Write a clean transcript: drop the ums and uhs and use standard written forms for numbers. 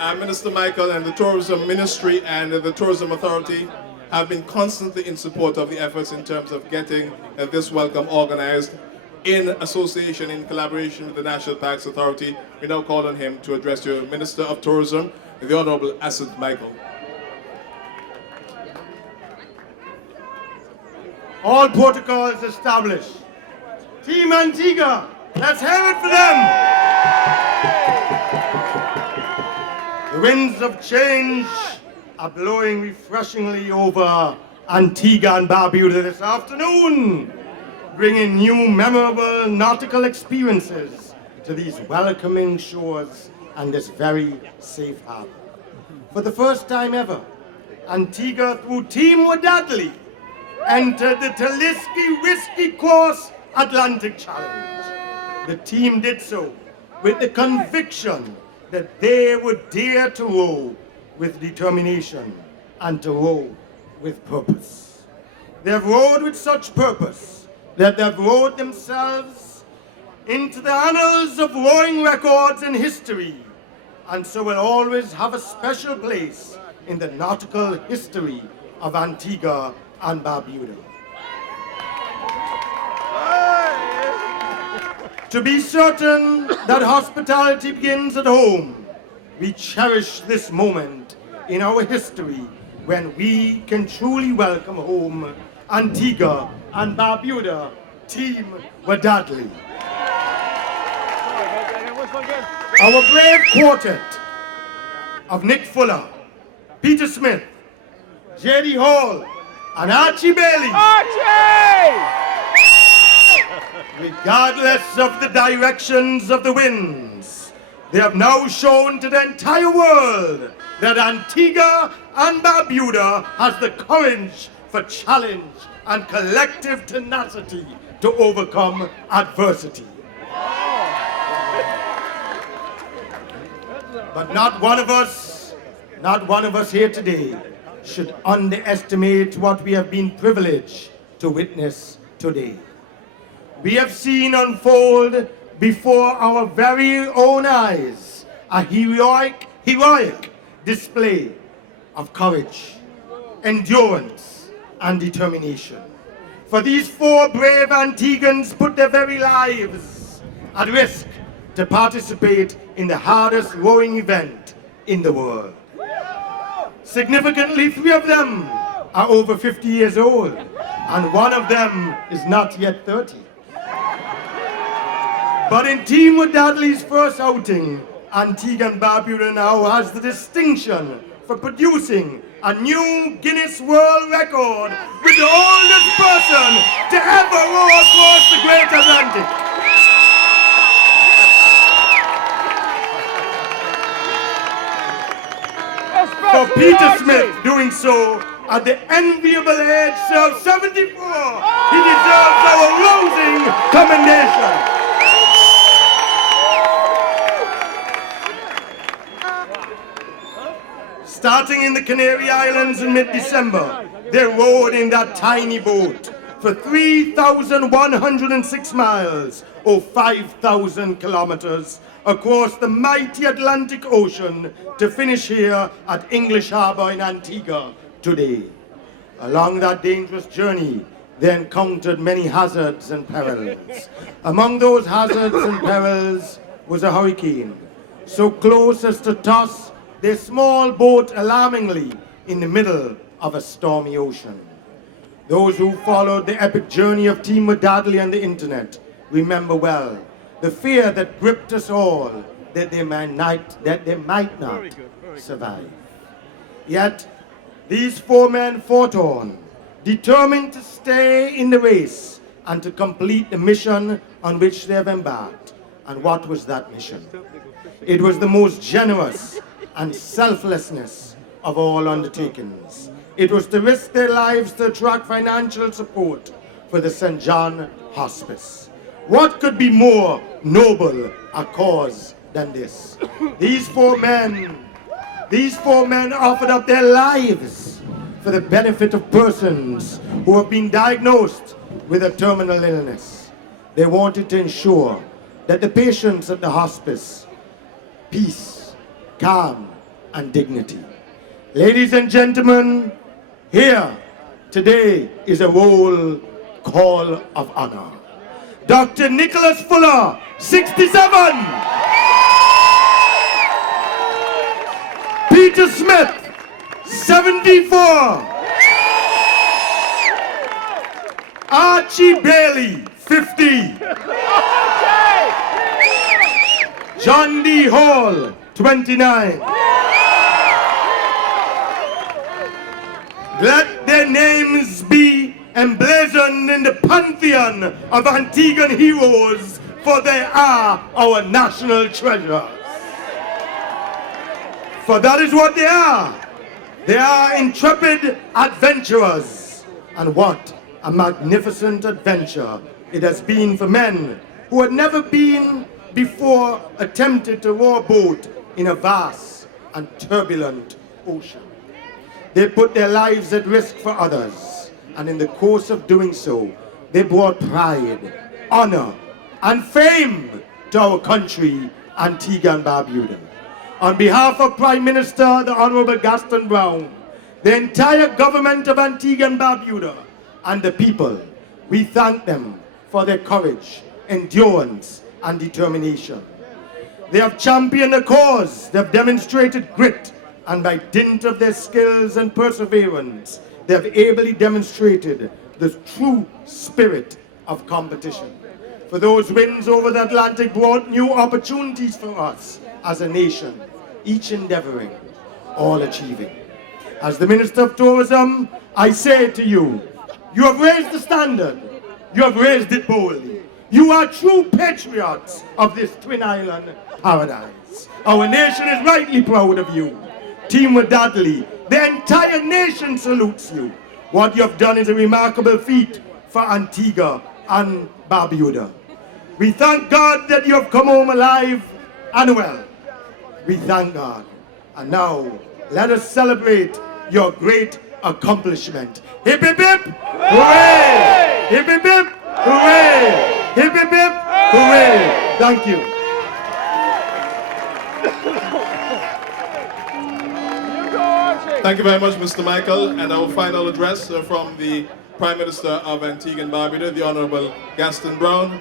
Minister Michael and the Tourism Ministry and the Tourism Authority have been constantly in support of the efforts in terms of getting this welcome organized in association, in collaboration with the National Parks Authority. We now call on him to address you, Minister of Tourism, the Honourable Asot Michael. All protocols established. Team Antigua, let's hear it for them. The winds of change are blowing refreshingly over Antigua and Barbuda this afternoon, bringing new memorable nautical experiences to these welcoming shores and this very safe harbor. For the first time ever, Antigua, through Team Wadadli, entered the Taliski Whiskey Course Atlantic Challenge. The team did so with the conviction that they would dare to row with determination and to row with purpose. They have rowed with such purpose that they have rowed themselves into the annals of rowing records in history, and so will always have a special place in the nautical history of Antigua and Barbuda. To be certain that hospitality begins at home, we cherish this moment in our history when we can truly welcome home Antigua and Barbuda, Team Wadadli. Our brave quartet of Nick Fuller, Peter Smith, J.D. Hall, and Archie Bailey. Archie! Regardless of the directions of the winds, they have now shown to the entire world that Antigua and Barbuda has the courage for challenge and collective tenacity to overcome adversity. But not one of us here today should underestimate what we have been privileged to witness today. We have seen unfold before our very own eyes a heroic display of courage, endurance, and determination. For these four brave Antiguans put their very lives at risk to participate in the hardest rowing event in the world. Significantly, 3 of them are over 50 years old, and 1 of them is not yet 30. But in Team Wadadli's first outing, Antigua and Barbuda now has the distinction for producing a new Guinness World Record with the oldest person to ever row across the Great Atlantic. For Peter Smith doing so at the enviable age of 74, he deserves our rousing commendation. Starting in the Canary Islands in mid-December, they rowed in that tiny boat for 3,106 miles, or 5,000 kilometers, across the mighty Atlantic Ocean to finish here at English Harbour in Antigua today. Along that dangerous journey, they encountered many hazards and perils. Among those hazards and perils was a hurricane, so close as to toss their small boat alarmingly in the middle of a stormy ocean. Those who followed the epic journey of Team Wadadli on the internet remember well the fear that gripped us all that they might not survive. Yet, these 4 men fought on, determined to stay in the race and to complete the mission on which they have embarked. And what was that mission? It was the most generous and selflessness of all undertakings. It was to risk their lives to attract financial support for the St. John Hospice. What could be more noble a cause than this? These four men offered up their lives for the benefit of persons who have been diagnosed with a terminal illness. They wanted to ensure that the patients at the hospice peace, calm, and dignity. Ladies and gentlemen, here today is a roll call of honor. Dr. Nicholas Fuller, 67. Peter Smith, 74. Archie Bailey, 50. John D. Hall, 29. Let their names be emblazoned in the pantheon of Antiguan heroes, for they are our national treasures. For that is what they are. They are intrepid adventurers. And what a magnificent adventure it has been for men who had never been before attempted to row a boat in a vast and turbulent ocean. They put their lives at risk for others, and in the course of doing so, they brought pride, honor, and fame to our country, Antigua and Barbuda. On behalf of Prime Minister, the Honourable Gaston Brown, the entire government of Antigua and Barbuda, and the people, we thank them for their courage, endurance, and determination. They have championed a cause, they have demonstrated grit, and by dint of their skills and perseverance, they have ably demonstrated the true spirit of competition. For those wins over the Atlantic brought new opportunities for us as a nation, each endeavoring, all achieving. As the Minister of Tourism, I say to you, you have raised the standard, you have raised it boldly. You are true patriots of this Twin Island paradise. Our nation is rightly proud of you. Team Wadadli, the entire nation salutes you. What you have done is a remarkable feat for Antigua and Barbuda. We thank God that you have come home alive and well. We thank God. And now, let us celebrate your great accomplishment. Hip hip hip, hooray! Hip hip hip, hooray! Hip hip hip, hooray! Thank you. Thank you very much, Mr. Michael. And our final address from the Prime Minister of Antigua and Barbuda, the Honourable Gaston Brown.